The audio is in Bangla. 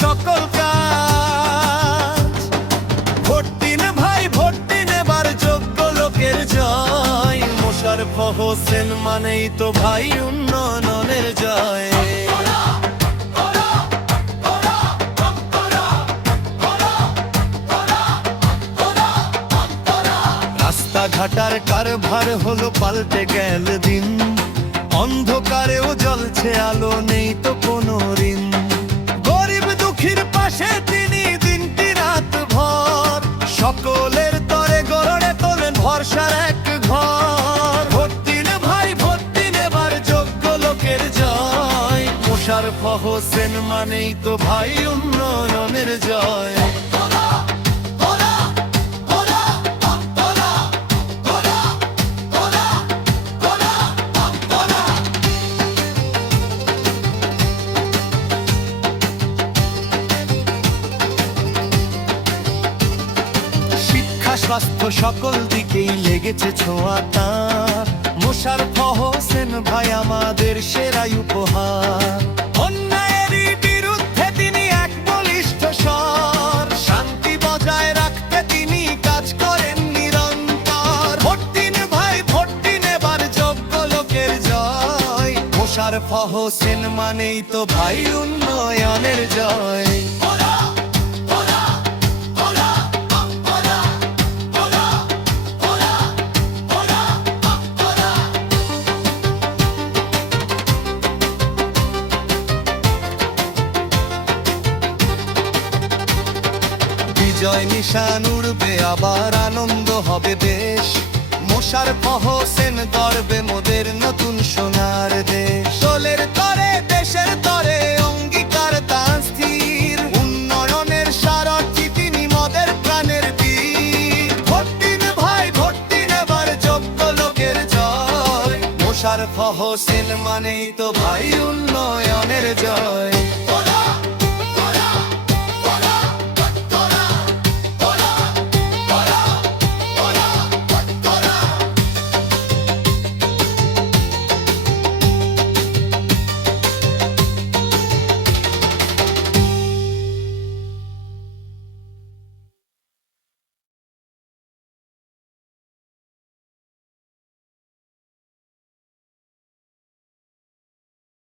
সকল কাজ। ভোট দিন ভাই ভোট দিন, এবার যোগ্য লোকের জয়। মোশাররফ হোসেন মানেই তো ভাই উন্নয়নের জয়। রাস্তাঘাটার কারভার হলো পাল্টে গেল দিন, অন্ধকারেও জ্বলছে আলো, নেই তো কোনো ঋণ। গরিব দুঃখীর পাশে তিনি দিনটি রাত ভর, সকলের তরে গড়ে তোলেন ভরসার এক ঘর। ভোট দিন ভাই ভোট দিন, এবার যোগ্য লোকের জয়। মোশাররফ হোসেন মানেই তো ভাই উন্নয়নের জয়। স্বাস্থ্য সকল দিকেই লেগেছে ছোঁয়া তার। মোশাররফ হোসেন ভাই আমাদের সেরাই উপহার। অন্যায়েরই বিরুদ্ধে তিনি এক বলিষ্ঠ স্বর, শান্তি বজায় রাখতে তিনি কাজ করেন নিরন্তর। ভোট দিন ভাই ভোট দিন, এবার যোগ্য লোকের জয়। মোশাররফ হোসেন মানেই তো ভাই উন্নয়নের জয়। বিজয় নিশান উড়বে আবার, আনন্দ হবে দেশ। মোশাররফ হোসেন গর্বে মোদের নতুন সোনার দেশ। দলের তরে দেশের তরে অঙ্গীকার তার স্থির, উন্নয়নের সারথি তিনি মোদের প্রাণের বীর। ভোট দিন ভাই ভোট দিন, এবার যোগ্য লোকের জয়। মোশাররফ হোসেন মানেই তো ভাই উন্নয়নের জয়।